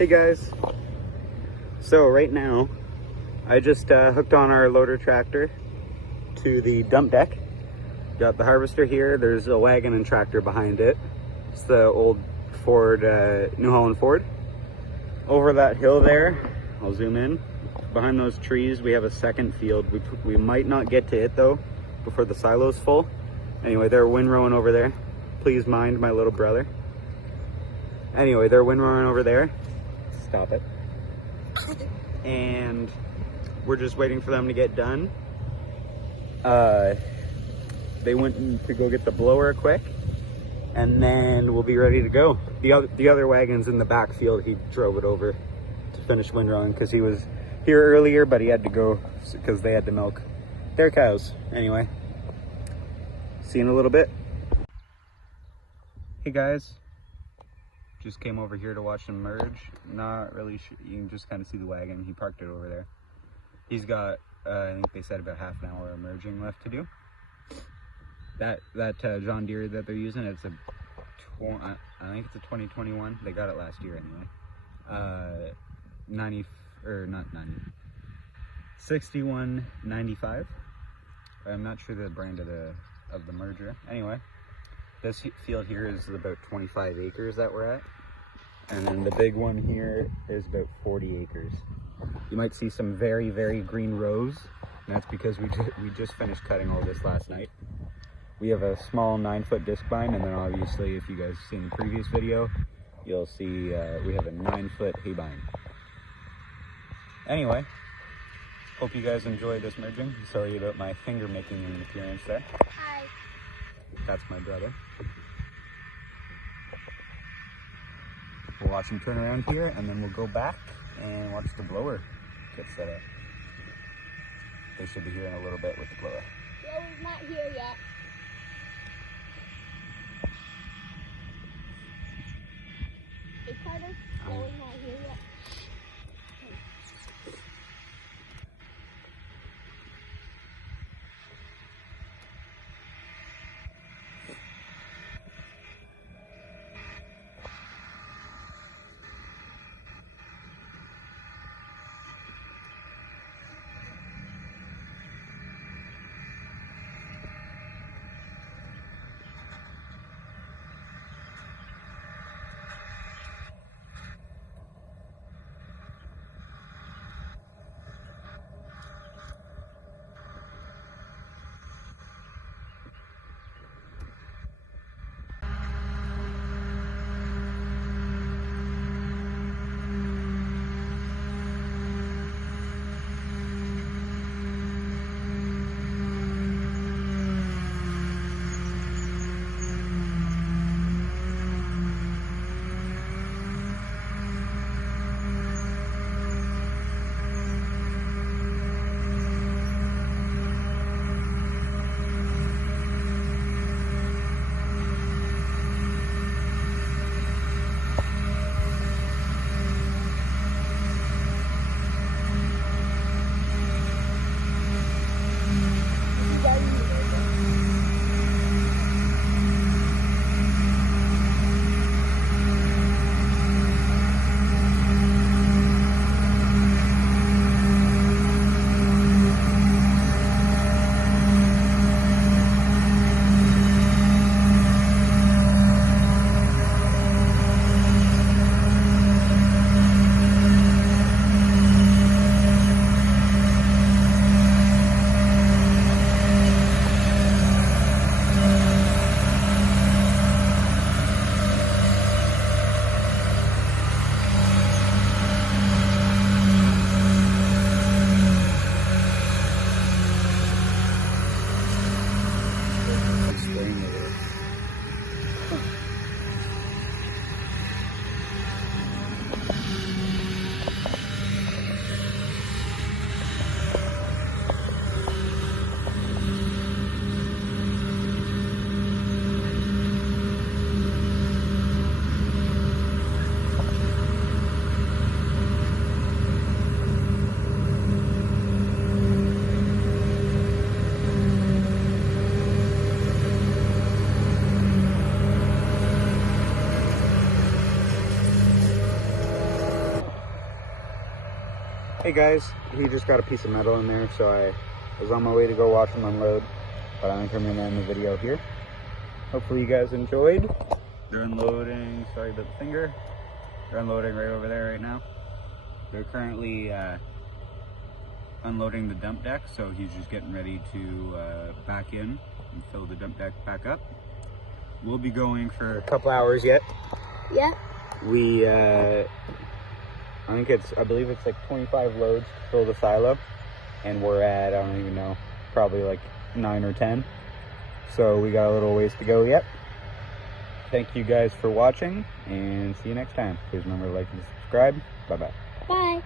Hey guys, so right now I just hooked on our loader tractor to the dump deck. Got the harvester here, there's a wagon and tractor behind it. It's the old Ford, New Holland Ford. Over that hill there, I'll zoom in, behind those trees we have a second field. We might not get to it though before the silo's full. Anyway, they're windrowing over there. Please mind my little brother. Anyway, they're windrowing over there. Stop it. And we're just waiting for them to get done. They went to go get the blower quick, and then we'll be ready to go. The other wagon's in the backfield. He drove it over to finish windrowing because he was here earlier, but he had to go because they had to milk their cows. Anyway, see you in a little bit. Hey guys. Just came over here to watch them merge. Not really sure. You can just kind of see the wagon. He parked it over there. He's got, I think they said about half an hour of merging left to do. That John Deere that they're using, it's a, I think it's a 2021. They got it last year anyway. 6195. I'm not sure the brand of the merger. Anyway. This field here is about 25 acres that we're at. And then the big one here is about 40 acres. You might see some very, very green rows. And that's because we just finished cutting all this last night. We have a small 9-foot disc bind, and then obviously if you guys have seen the previous video, you'll see we have a 9-foot hay bind. Anyway, hope you guys enjoy this merging. Sorry about my finger making an appearance there. Hi. That's my brother. We'll watch him turn around here, and then we'll go back and watch the blower get set up. They should be here in a little bit with the blower. Blower's not here yet. Hey Carter, blower's not here yet. Hey guys, he just got a piece of metal in there, so I was on my way to go watch him unload, but I'm going to end the video here. Hopefully you guys enjoyed. They're unloading, sorry about the finger. They're unloading right over there right now. They're currently unloading the dump deck, so he's just getting ready to back in and fill the dump deck back up. We'll be going for a couple hours yet. Yeah. We, I believe it's like 25 loads to fill the silo, and we're at, I don't even know, probably like 9 or 10. So we got a little ways to go yet. Thank you guys for watching, and see you next time. Please remember to like and subscribe. Bye-bye. Bye.